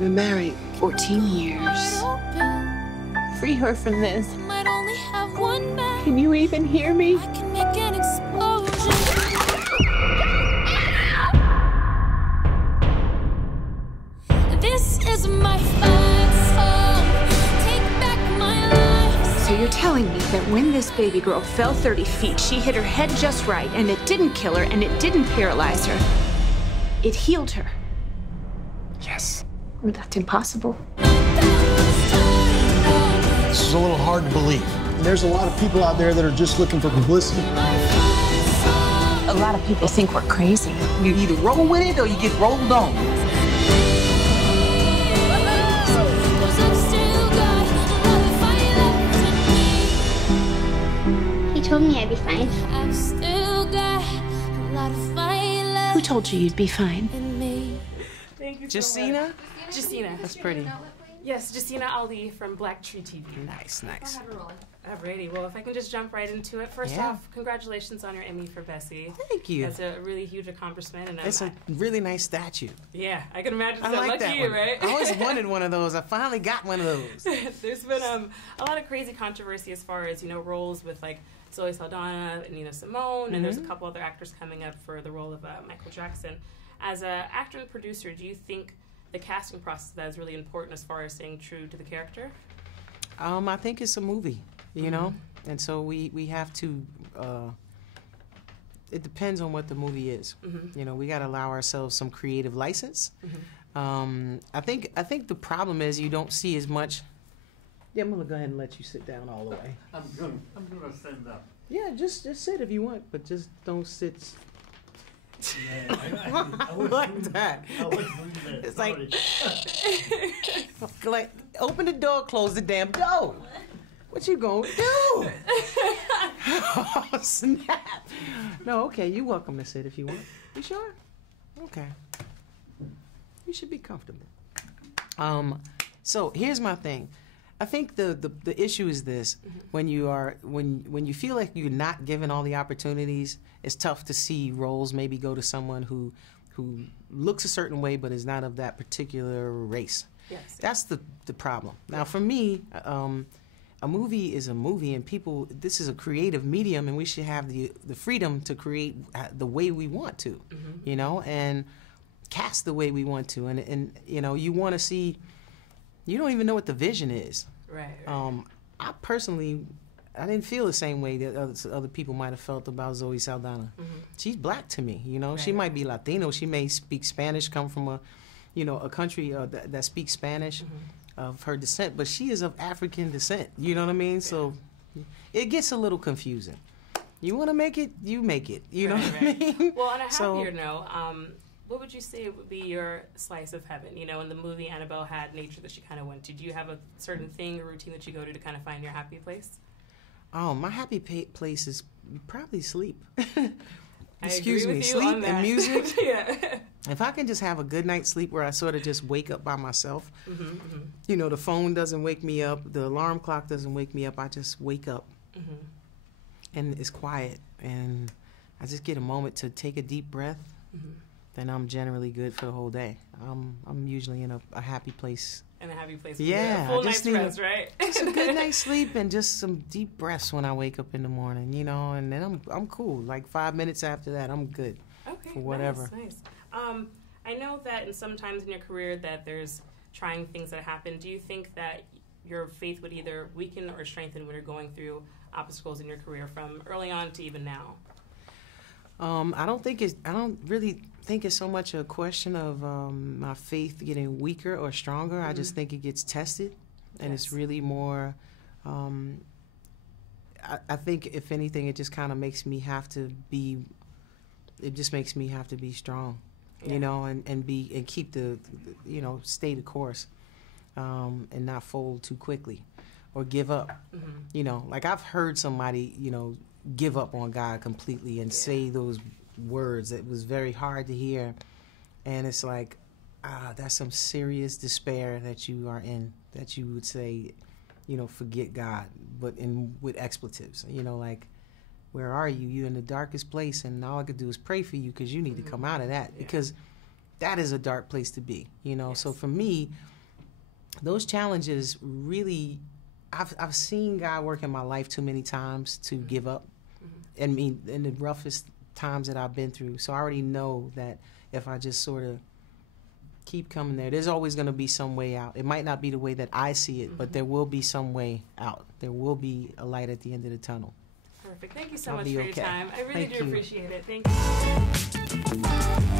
We've been married 14 years. Free her from this. Can you even hear me? This is my fight song. Take back my life. So you're telling me that when this baby girl fell 30 feet, she hit her head just right, and it didn't kill her, and it didn't paralyze her. It healed her. Yes. Well, that's impossible. This is a little hard to believe. There's a lot of people out there that are just looking for publicity. A lot of people think we're crazy. You either roll with it or you get rolled on. He told me I'd be fine. Who told you you'd be fine? Thank you Jaseena? Jaseena. That's pretty. Yes, Jaseena Ali from BlackTree TV. Nice, nice. Alrighty, well, if I can just jump right into it. First Yeah. off, congratulations on your Emmy for Bessie. Thank you. That's a really huge accomplishment. And It's a really nice statue. yeah, I can imagine. I So like lucky that you, one. right? I always wanted one of those. I finally got one of those. There's been a lot of crazy controversy as far as, roles with like Zoe Saldana and Nina Simone, and there's a couple other actors coming up for the role of Michael Jackson. As an actor and producer, do you think the casting process that is really important as far as staying true to the character? I think it's a movie, you know, and so we have to. It depends on what the movie is. You know, we got to allow ourselves some creative license. I think the problem is you don't see as much. Yeah, I'm gonna go ahead and let you sit down all the way. I'm gonna stand up. Yeah, just sit if you want, but just don't sit. Yeah, I was Like doing that. I was doing that. It's Sorry. like open the door, close the damn door. What you gonna do? Oh, snap. No, okay, you're welcome to sit if you want. You sure? Okay. You should be comfortable. So here's my thing. I think the issue is this: when you feel like you're not given all the opportunities, it's tough to see roles maybe go to someone who looks a certain way but is not of that particular race. Yes. That's the problem. Now, for me, a movie is a movie, and this is a creative medium, and we should have the freedom to create the way we want to, you know, and cast the way we want to, and you know, you want to see. You don't even know what the vision is. Right. I personally, I didn't feel the same way that other people might have felt about Zoe Saldana. She's black to me, you know. She might be Latino. She may speak Spanish, come from a country that speaks Spanish of her descent, but she is of African descent. You know what I mean? So it gets a little confusing. You want to make it, you make it. You know what I mean? Well, on a happier note, what would you say would be your slice of heaven? You know, in the movie, Annabelle had nature that she kind of went to. Do you have a certain thing or routine that you go to kind of find your happy place? Oh, my happy place is probably sleep. Excuse me, sleep and music. Yeah. If I can just have a good night's sleep where I sort of just wake up by myself, you know, the phone doesn't wake me up, the alarm clock doesn't wake me up, I just wake up. And it's quiet, and I just get a moment to take a deep breath. Then I'm generally good for the whole day. I'm usually in a happy place. In a happy place. Yeah, A full I just night's need rest, right? Just a good night's sleep and just some deep breaths when I wake up in the morning, you know, and then I'm cool. Like 5 minutes after that, I'm good. Okay, for whatever. Nice. I know that sometimes in your career that there's trying things that happen. Do you think that your faith would either weaken or strengthen when you're going through obstacles in your career from early on to even now? I don't really think it's so much a question of my faith getting weaker or stronger. I just think it gets tested, and it's really more. I think if anything, it just kind of makes me have to be. It just makes me have to be strong, you know, and keep stay the course, and not fold too quickly, or give up. You know, like I've heard somebody, you know, give up on God completely and say those words. It was very hard to hear, and it's like, that's some serious despair that you are in, that you would say, you know, forget God, but with expletives, you know, like, where are you? You're in the darkest place, and all I could do is pray for you because you need to come out of that. Because that is a dark place to be, you know. So for me, those challenges really, I've seen God work in my life too many times to give up. I mean, in the roughest times that I've been through. So I already know that if I just sort of keep coming there's always going to be some way out. It might not be the way that I see it, but there will be some way out. There will be a light at the end of the tunnel. Perfect. Thank you so I'll much be for okay. your time. I really Thank do you. appreciate it. Thank you.